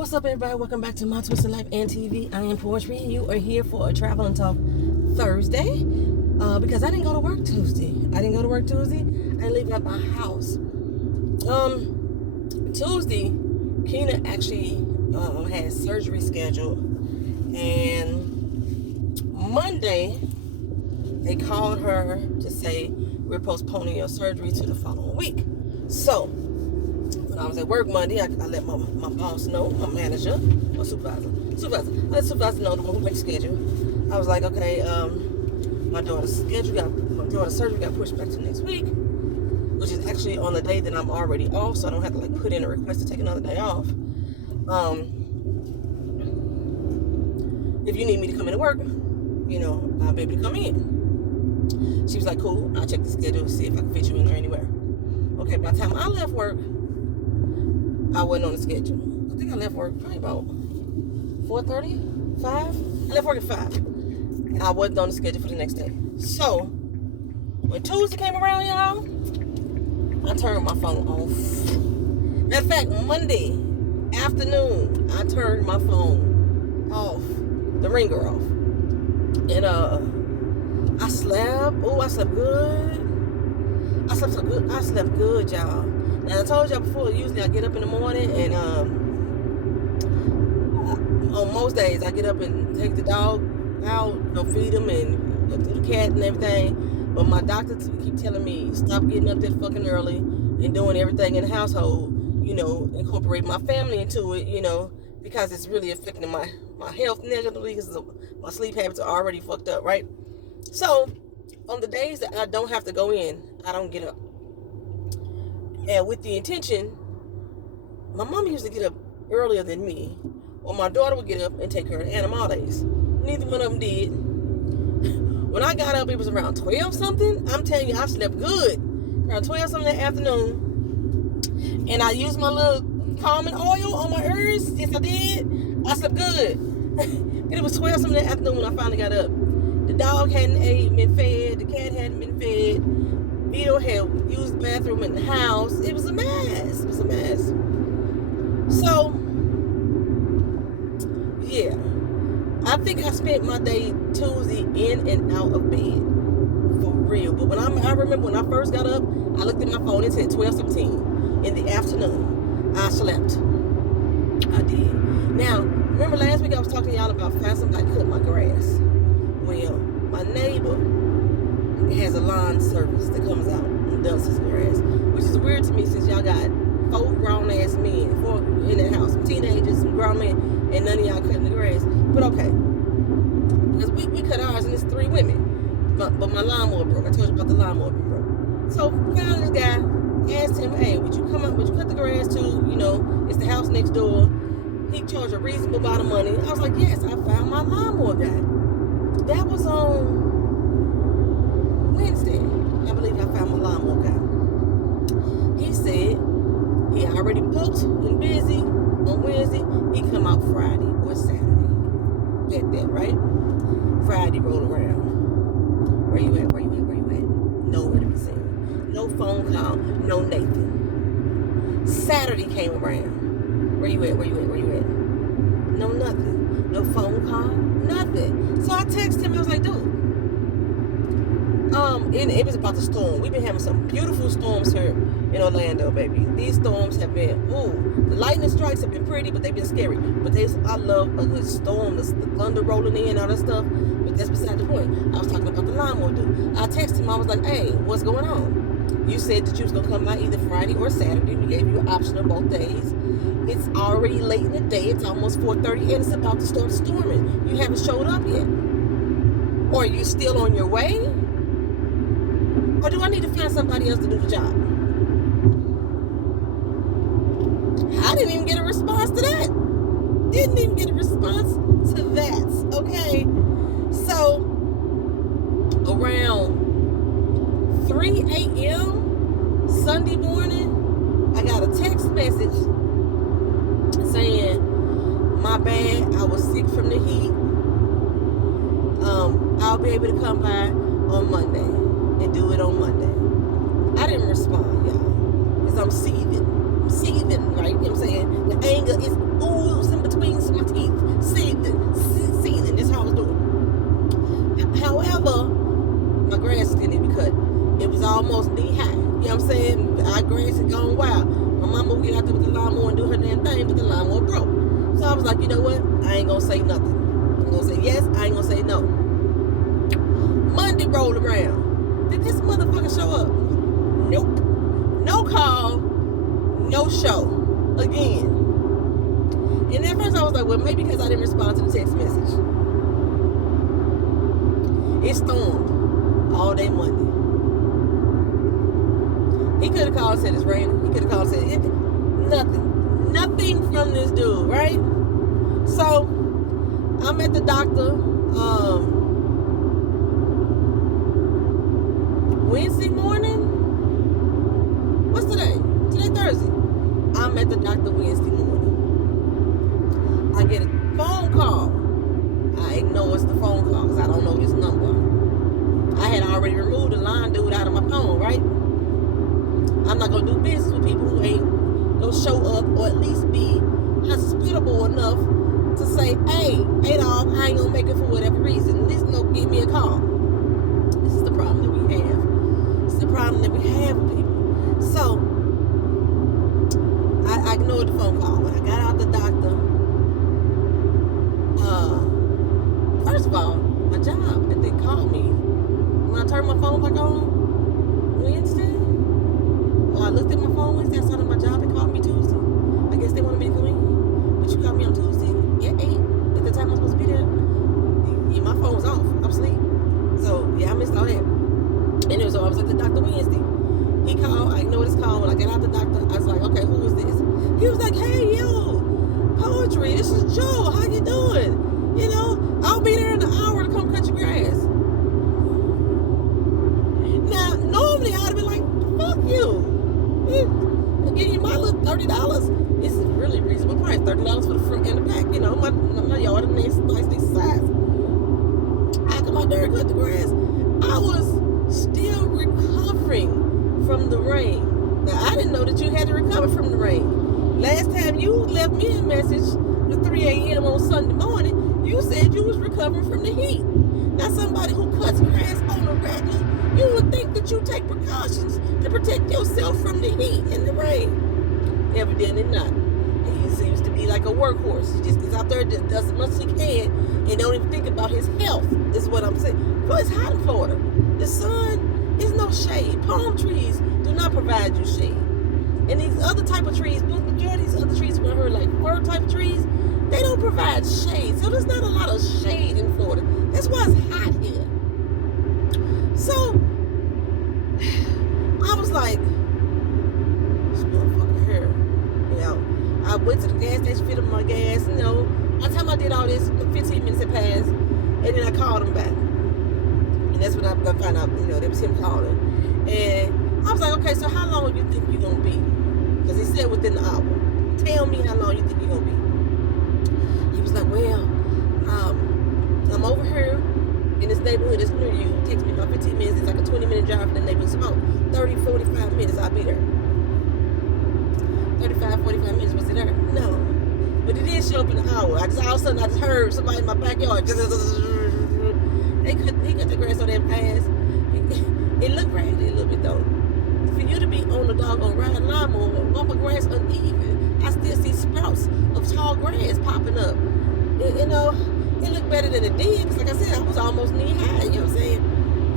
What's up, everybody? Welcome back to My Twisted Life and TV. I am Poetry, and you are here for a Travel and Talk Thursday. Because I didn't go to work Tuesday. I didn't leave out my house. Tuesday, Keena actually had surgery scheduled, and Monday they called her to say we're postponing your surgery to the following week. So when I was at work Monday, I let my boss know, my manager, my supervisor. I let supervisor know, the one who makes schedule. I was like, okay, my daughter's surgery got pushed back to next week, which is actually on the day that I'm already off, so I don't have to put in a request to take another day off. If you need me to come into work, I'll be able to come in. She was like, cool, I'll check the schedule, see if I can fit you in there anywhere. Okay, by the time I left work, I wasn't on the schedule. I think I left work probably about 4:30, 5. I left work at 5. And I wasn't on the schedule for the next day. So, when Tuesday came around, y'all, I turned my phone off. Matter of fact, Monday afternoon, I turned my phone off, the ringer off. And I slept. Oh, I slept good. I slept so good. I slept good, y'all. Now, I told y'all before, usually I get up in the morning and on most days I get up and take the dog out, feed him and do the cat and everything. But my doctor keep telling me, stop getting up that fucking early and doing everything in the household, incorporate my family into it, because it's really affecting my health negatively because my sleep habits are already fucked up, right? So, on the days that I don't have to go in, I don't get up. And with the intention, my mom used to get up earlier than me, or my daughter would get up and take her to animal days. Neither one of them did. When I got up, it was around 12 something. I'm telling you, I slept good. Around 12 something that afternoon. And I used my little calming oil on my herbs. Yes, I did. I slept good. And it was 12 something that afternoon when I finally got up. The dog hadn't been fed. The cat hadn't been fed. Vito had used the bathroom in the house. It was a mess. So, yeah. I think I spent my day Tuesday in and out of bed. For real. But I remember when I first got up, I looked at my phone. It said 12:17 in the afternoon. I slept. I did. Now, remember last week I was talking to y'all about finding somebody to cut my grass. Well, my neighbor has a lawn service that comes out and does his grass, which is weird to me since y'all got 4 grown-ass men in that house, some teenagers, some grown men, and none of y'all cutting the grass. But okay, because we cut ours and it's 3 women, but my lawnmower broke. I told you about the lawnmower being broke. So found this guy, asked him, hey, would you cut the grass too? It's the house next door. He charged a reasonable amount of money. I was like, yes, I found my lawnmower guy. That was on Wednesday. I believe I found my lawnmower guy. He said he already booked and busy on Wednesday. He come out Friday or Saturday. Get that, right? Friday roll around. Where you at? Nowhere to be seen. No phone call. No Nathan. Saturday came around. Where you at? No nothing. No phone call. Nothing. So I texted him. I was like, dude. And it was about the storm. We've been having some beautiful storms here in Orlando, baby. These storms have been, the lightning strikes have been pretty, but they've been scary. But I love a good storm, the thunder rolling in, all that stuff. But that's beside the point. I was talking about the lawnmower dude. I texted him. I was like, hey, what's going on? You said that you was going to come by either Friday or Saturday. We gave you an option of both days. It's already late in the day. It's almost 4:30, and it's about to start storming. You haven't showed up yet. Or are you still on your way? Or do I need to find somebody else to do the job? I didn't even get a response to that. Okay? So, around 3 a.m. Sunday morning, I got a text message saying, my bad, I was sick from the heat. I'll be able to come by on Monday and do it on Monday. I didn't respond, y'all, because I'm seething, right? You know what I'm saying? The anger is oozing everything, but the lawnmower broke. So I was like, you know what? I ain't gonna say nothing. I'm gonna say yes, I ain't gonna say no. Monday rolled around. Did this motherfucker show up? Nope. No call, no show. Again. And at first I was like, well, maybe because I didn't respond to the text message. It stormed all day Monday. He could have called and said it's raining. He could have called and said nothing. Nothing from this dude, right? So I'm at the doctor Wednesday morning. What's today? Today Thursday. I'm at the doctor Wednesday morning. I get a phone call. I ignore the phone call because I don't know this number. I had already removed the line dude out of my phone, right? I'm not gonna do business with people who ain't gonna show up or at least be hospitable enough to say, hey, Adolph, I ain't gonna make it for whatever reason. At least give me a call. This is the problem that we have. This is the problem that we have with people. So I ignored the phone call. When I got out the doctor, first of all, my job, they called me when I turned my phone back on Wednesday. I looked at my phone Wednesday. I saw that my job. They called me Tuesday. I guess they wanted me to come in. But you called me on Tuesday at 8. At the time I'm supposed to be there. Yeah, my phone was off. I'm asleep. So, yeah, I missed all that. Anyway, so I was at the doctor Wednesday. He called. I ignored his call. When I got out the doctor, I was like, okay, who is this? He was like, hey, yo, Poetry, this is Joe. How you doing? You know, I'll be there in an hour to come cut your grass. Now, normally I'd be like, fuck you. I'll give you my little $30. It's really reasonable price. $30 for the front and the back. You know, my yard is nice size. I come out there and cut the grass. I was still recovering from the rain. Now, I didn't know that you had to recover from the rain. Last time you left me a message at 3 a.m. on Sunday morning, you said you was recovering from the heat. Now, somebody who cuts grass on a regular, you would think that you take precautions to protect yourself from the heat and the rain. Evidently not. He seems to be like a workhorse. He just gets out there and does as much as he can and don't even think about his health, is what I'm saying. But it's hot in Florida. The sun is no shade. Palm trees do not provide you shade. And these other type of trees, the majority of these other trees, when I heard like fir type of trees, they don't provide shade. So there's not a lot of shade in Florida. That's why it's hot here. So I was like, this motherfucker here. You know, I went to the gas station, filled up my gas, you know. By the time I did all this, 15 minutes had passed, and then I called him back. And that's when I found out, you know, that was him calling. And I was like, okay, so how long do you think you're going to be? Because he said within the hour. Tell me how long you think you're going to be. He was like, well, I'm over here in this neighborhood that's near you. It takes me about 15 minutes. It's like a 20-minute drive from the neighborhood. It's about 30, 45 minutes, I'll be there. 35, 45 minutes, was it there? No. But it did show up in an hour. All of a sudden, I just heard somebody in my backyard. He cut the grass so damn fast. It looked raggedy a little bit, though. For you to be on the doggone riding lawnmower, bumper grass uneven, I still see sprouts of tall grass popping up. You know, it looked better than it did. Because like I said, I was almost knee high. You know what I'm saying?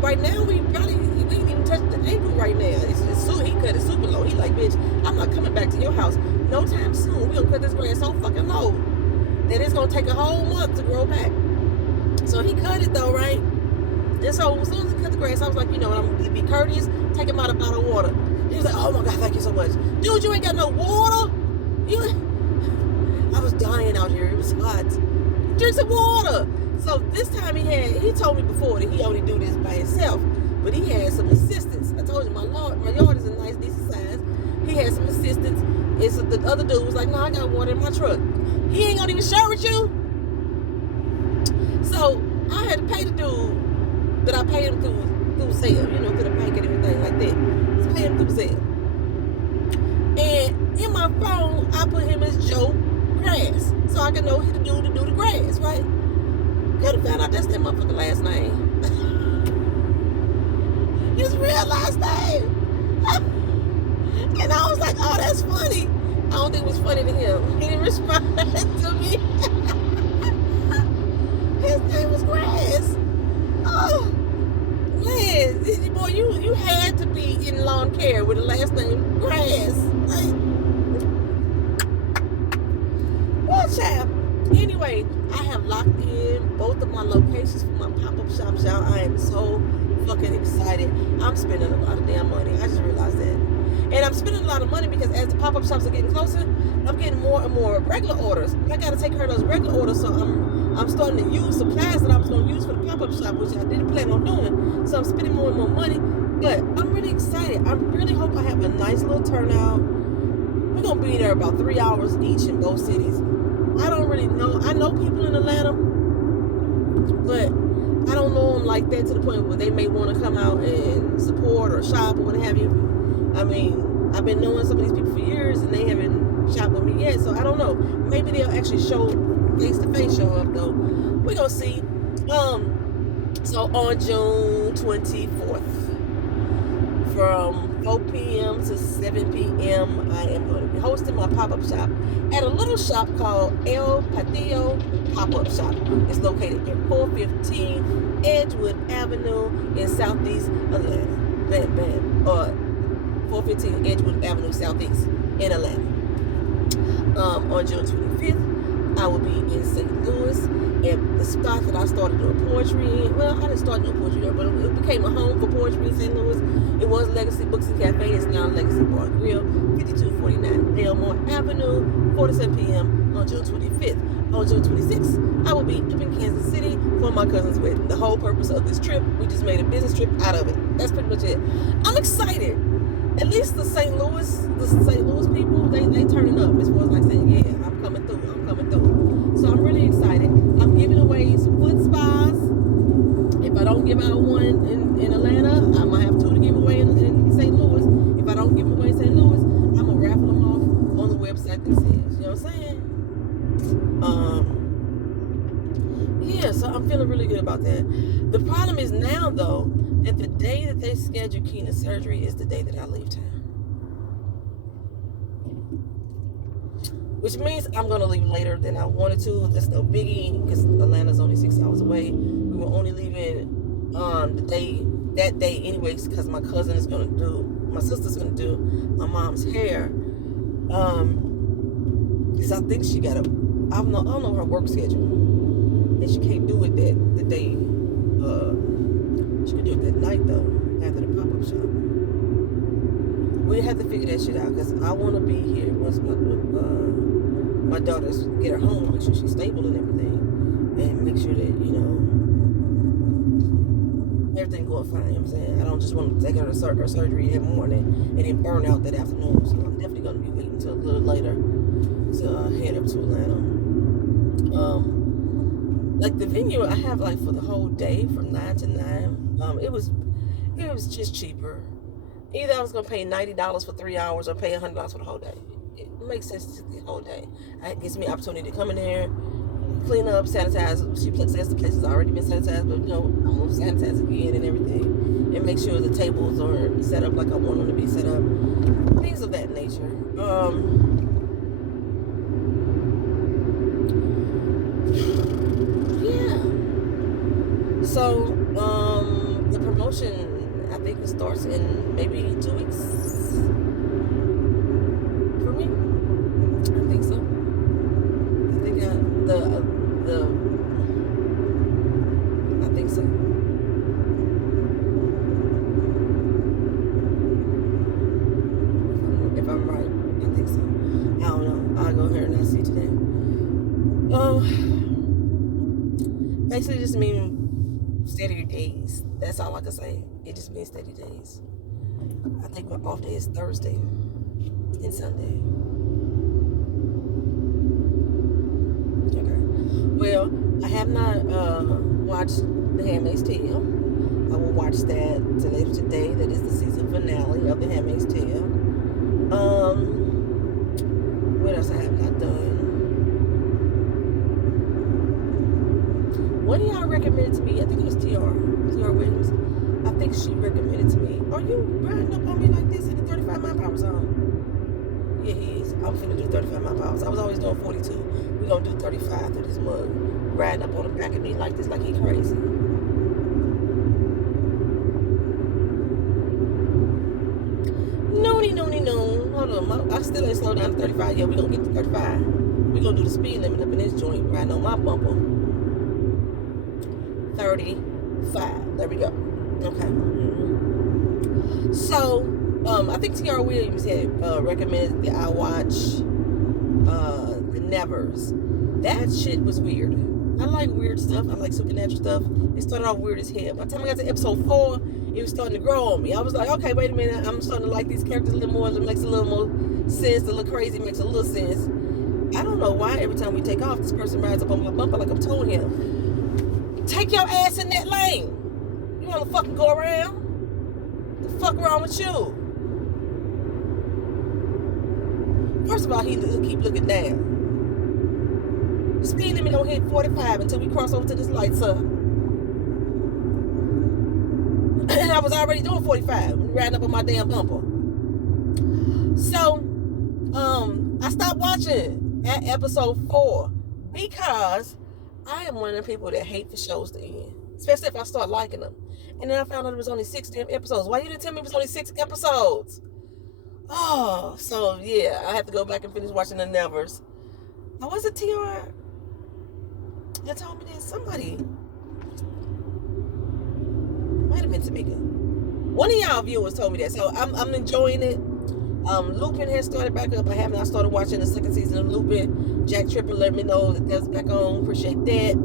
Right now, we ain't even touched the ankle right now. He cut it super low. He like, bitch, I'm not coming back to your house no time soon. We gonna cut this grass so fucking low that it's gonna take a whole month to grow back. So he cut it though, right? And so as soon as he cut the grass, I was like, you know, I'm gonna be courteous, take him out a bottle of water. He was like, oh my God, thank you so much. Dude, you ain't got no water? I was dying out here. It was hot. Drink some water. So this time he told me before that he only do this by himself, but he had some assistance. I told you my yard is a nice, decent size. He had some assistance. And so the other dude was like, no, I got water in my truck. He ain't gonna even share with you. So I had to pay the dude that I paid him through Zelle, you know, through the bank and everything like that. So I paid him through Zelle. And in my phone, I put him as Joe Grass, so I could know who to do the grass, right? Could have found out that's that motherfucker last name. His real last name. And I was like, oh, that's funny. don't think it was funny to him. He didn't respond to me. His name was Grass. Oh man, boy, you had to be in lawn care with the last name Grass. Like, well, child. Anyway, I have locked in both of my locations for my pop-up shops, y'all. I am so fucking excited. I'm spending a lot of damn money. I just realized that. And I'm spending a lot of money because as the pop-up shops are getting closer, I'm getting more and more regular orders. I got to take care of those regular orders, so I'm starting to use supplies that I was going to use for the pop-up shop, which I didn't plan on doing. So I'm spending more and more money. But I'm really excited. I really hope I have a nice little turnout. We're going to be there about 3 hours each in both cities. I don't really know. I know people in Atlanta, but I don't know them like that to the point where they may want to come out and support or shop or what have you. I mean, I've been knowing some of these people for years and they haven't shopped with me yet, so I don't know. Maybe they'll actually show face-to-face show up though. We're gonna see. So on June 24th, from 4 p.m. to 7 p.m., I am going to be hosting my pop-up shop at a little shop called El Patio Pop-Up Shop. It's located at 415 Edgewood Avenue in Southeast Atlanta. 415 Edgewood Avenue Southeast in Atlanta. On June 25th, I will be in St. Louis at the spot that I started doing poetry in. Well, I didn't start doing poetry there, but it became a home for poetry in St. Louis. It was Legacy Books and Cafe. It's now Legacy Bar and Grill, 5249 Belmore Avenue, 4 p.m. on June 25th. On June 26th, I will be up in Kansas City for my cousin's wedding. The whole purpose of this trip, we just made a business trip out of it. That's pretty much it. I'm excited. At least the St. Louis people, they turning up as far as like saying, yeah, I'm coming through. So I'm really excited. I'm giving away some foot spas. If I don't give out one in Atlanta, I might have 2 to give away in St. Louis. If I don't give away in St. Louis, I'm gonna raffle them off on the website themselves. You know what I'm saying? Yeah, so I'm feeling really good about that. The problem is now though, that the day that they schedule Keena's surgery is the day that I leave town. Which means I'm going to leave later than I wanted to. That's no biggie, because Atlanta's only 6 hours away. We were only leaving that day anyways, because my sister's going to do my mom's hair. Because I think she got I don't know her work schedule. And she can't do it the day, she can do it that night though, after the pop-up shop. We have to figure that shit out, because I want to be here once my daughters get her home, make sure she's stable and everything, and make sure that, everything going fine. You know what I'm saying? I don't just want to take her to surgery that morning and then burn out that afternoon. So I'm definitely going to be waiting until a little later to head up to Atlanta. Like the venue I have like for the whole day from 9 to 9. It was just cheaper. Either I was gonna pay $90 for 3 hours or pay $100 for the whole day. It makes sense the whole day. It gives me opportunity to come in there, clean up, sanitize. She says the place has already been sanitized, but I'm gonna sanitize again and everything, and make sure the tables are set up like I want them to be set up. Things of that nature. Yeah. So, the promotion, I think it starts in maybe 2 weeks for me. I think so. I think I think so. If I'm right, I think so. I don't know. I'll go here and I'll see today. Basically just mean steady days. That's all I can say. It just means steady days. I think my off day is Thursday and Sunday. Okay. Well, I have not watched The Handmaid's Tale. I will watch that later today. That is the season finale of The Handmaid's Tale. What else I have not done? One of y'all recommended to me, I think it was TR Williams. I think she recommended to me, are you riding up on me like this in the 35 mile per hour zone? Yeah, he is. I'm finna do 35 mile per hour. I was always doing 42. We're gonna do 35 through this mug. Riding up on the back of me like this, like he crazy. No. Hold on. I still ain't slowed down to 35 yet. We gonna get to 35. We gonna do the speed limit up in this joint, riding on my bumper. 35. There we go. Okay. Mm-hmm. So, I think T.R. Williams had recommended that I watch The Nevers. That shit was weird. I like weird stuff. I like supernatural stuff. It started off weird as hell. By the time I got to episode 4, it was starting to grow on me. I was like, okay, wait a minute. I'm starting to like these characters a little more. It makes a little more sense. A little crazy makes a little sense. I don't know why every time we take off, this person rides up on my bumper like I'm towing him. Take your ass in that lane. You want to fucking go around? The fuck wrong with you? First of all, he keep looking down. The speed limit don't hit 45 until we cross over to this light, sir. And I was already doing 45, riding up on my damn bumper. So, I stopped watching at episode 4 because I am one of the people that hate for shows to end, especially if I start liking them. And then I found out it was only 6 damn episodes. Why you didn't tell me it was only 6 episodes? Oh, so yeah, I have to go back and finish watching The Nevers. Now, was it TR that told me that? Somebody might have been Tamika. One of y'all viewers told me that, so I'm enjoying it. Lupin has started back up. I started watching the 2nd season of Lupin. Jack Tripper let me know that that's back on. Appreciate that.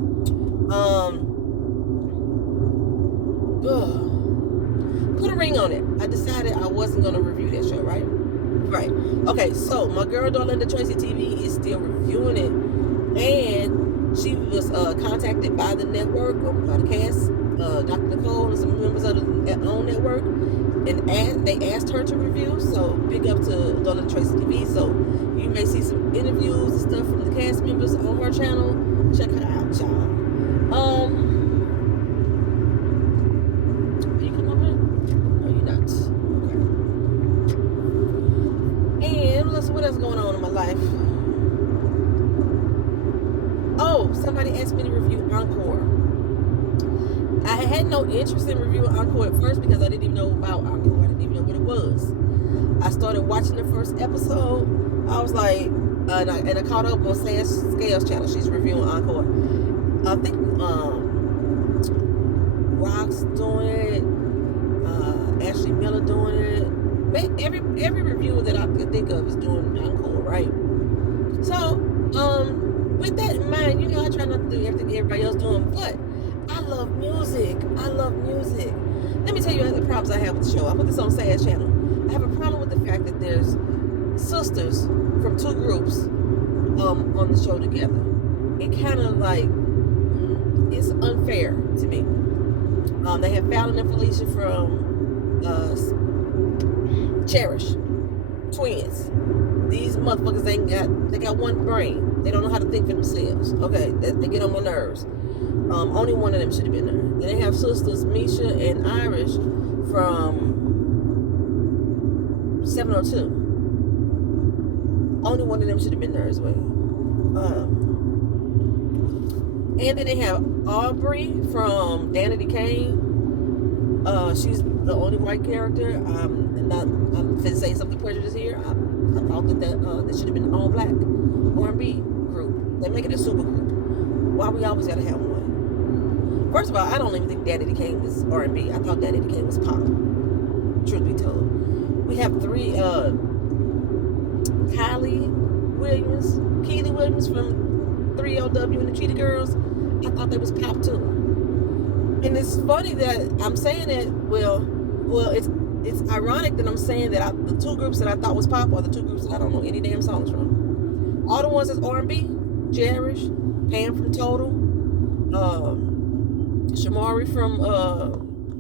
Put a ring on it. I decided I wasn't going to review that show, right? Right. Okay, so my girl Darlinda Tracy TV is still reviewing it. And she was contacted by the network, or by the cast, Dr. Nicole and some members of the own network. And they asked her to review. So big up to Darlinda Tracy TV. So you may see some interviews and stuff from the cast members on her channel. Check her out, y'all. What else going on in my life? Oh, somebody asked me to review Encore. I had no interest in reviewing Encore at first because I didn't even know about Encore. I didn't even know what it was. I started watching the first episode. I was like, and I caught up on Scales channel. She's reviewing Encore. I think Rock's doing it. Ashley Miller doing it. Every reviewer that I could think of is doing Encore, right? So, with that in mind, you know, I try not to do everything everybody else doing, but I love music. Let me tell you the problems I have with the show. I put this on Sad's channel. I have a problem with the fact that there's sisters from 2 groups on the show together. It kind of like, it's unfair to me. They have Fallon and Felicia from Cherish, twins. These motherfuckers they got one brain. They don't know how to think for themselves. Okay, they get on my nerves. Only one of them should have been there. Then they have sisters Misha and Irish from 702. Only one of them should have been there as well. And then they have Aubrey from Danity Kane. She's the only white character. I'm finna say something prejudiced here. I thought that should have been an all black R&B group. They make it a super group. Why we always gotta have one? First of all, I don't even think Danity Kane was R&B. I thought Danity Kane was pop. Truth be told, we have 3. Keely Williams from 3LW and the Cheetah Girls. I thought they was pop too. And it's funny that I'm saying that. Well, it's ironic that I'm saying that the 2 groups that I thought was pop are the 2 groups that I don't know any damn songs from. All the ones that's R&B, Cherish, Pam from Total, Shamari from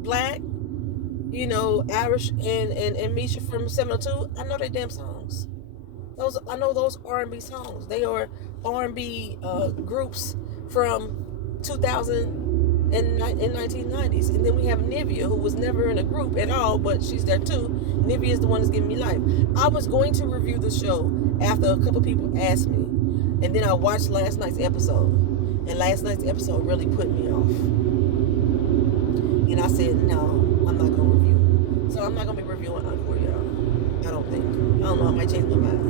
Black, you know, Irish and Misha from 702. I know their damn songs. I know those R&B songs. They are R&B groups from 2000. in 1990s. And then we have Nivea, who was never in a group at all, but she's there too. Nivea is the one that's giving me life. I was going to review the show after a couple people asked me, and then I watched last night's episode, and last night's episode really put me off. And I said, no, I'm not gonna review. So I'm not gonna be reviewing Encore, y'all. I don't think. I don't know. I might change my mind.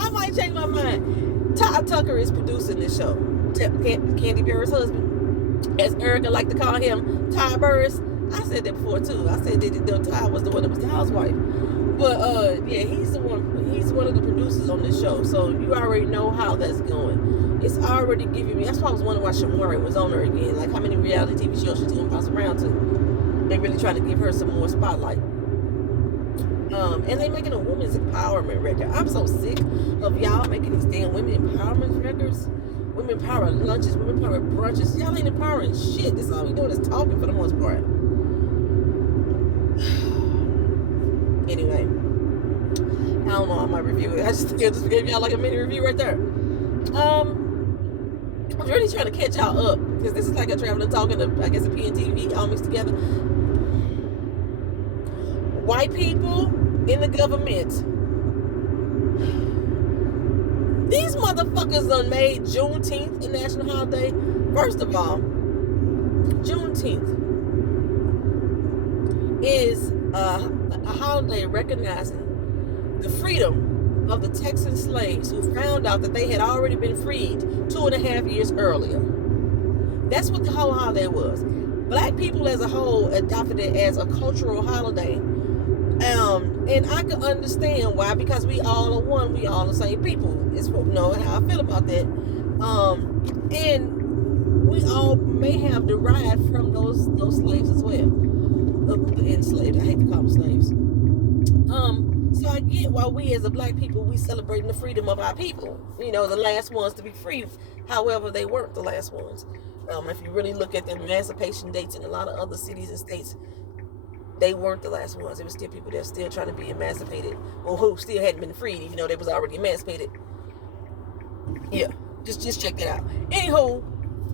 I might change my mind. Todd Tucker is producing this show. Candy Burris' husband, as Erica like to call him, Todd Burris. I said that before too. I said that Todd was the one that was the housewife. But yeah, he's the one. He's one of the producers on this show. So you already know how that's going. It's already giving me. That's why I was wondering why Shamari was on her again. Like how many reality TV shows she's gonna pass around to. They're really trying to give her some more spotlight. And they making a women's empowerment record. I'm so sick of y'all making these damn women empowerment records. Women power lunches, women power brunches. Y'all ain't empowering shit. That's all we doing is talking for the most part. Anyway, I don't know how my review is. I just gave y'all like a mini review right there. I'm really trying to catch y'all up because this is like a traveler talking to, I guess, a P and TV all mixed together. White people in the government. These motherfuckers done made Juneteenth a national holiday. First of all, Juneteenth is a holiday recognizing the freedom of the Texan slaves who found out that they had already been freed 2.5 years earlier. That's what the whole holiday was. Black people as a whole adopted it as a cultural holiday. And I can understand why, because we all are one, we all the same people. It's how I feel about that. And we all may have derived from those slaves as well. The enslaved. I hate to call them slaves. So I get why we as a black people, we celebrating the freedom of our people. The last ones to be free. However, they weren't the last ones. If you really look at the emancipation dates in a lot of other cities and states, they weren't the last ones. There were still people that were still trying to be emancipated, or who still hadn't been freed, even though they was already emancipated. Yeah, just check that out. Anywho,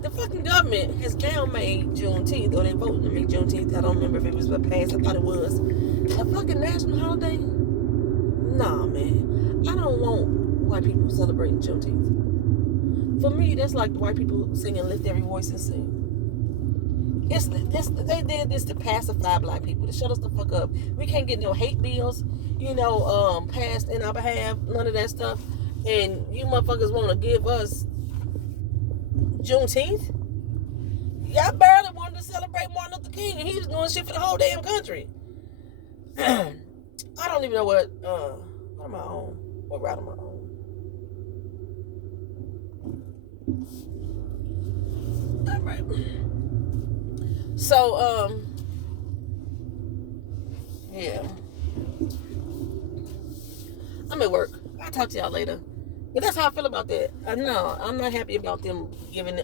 the fucking government has now made Juneteenth, or they voted to make Juneteenth. I don't remember if it was passed. I thought it was a fucking national holiday. Nah, man, I don't want white people celebrating Juneteenth. For me, that's like the white people singing "Lift Every Voice and Sing." They did this to pacify black people, to shut us the fuck up. We can't get no hate bills, passed in our behalf, none of that stuff. And you motherfuckers want to give us Juneteenth? Y'all barely wanted to celebrate Martin Luther King, and he was doing shit for the whole damn country. I don't even know what am I on? What route am I on? All right. So, yeah. I'm at work. I'll talk to y'all later. But that's how I feel about that. No, I'm not happy about them giving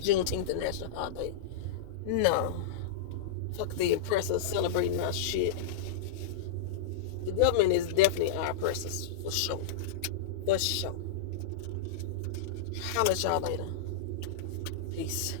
Juneteenth a national holiday. No. Fuck the oppressors celebrating our shit. The government is definitely our oppressors, for sure. For sure. Holla at y'all later. Peace.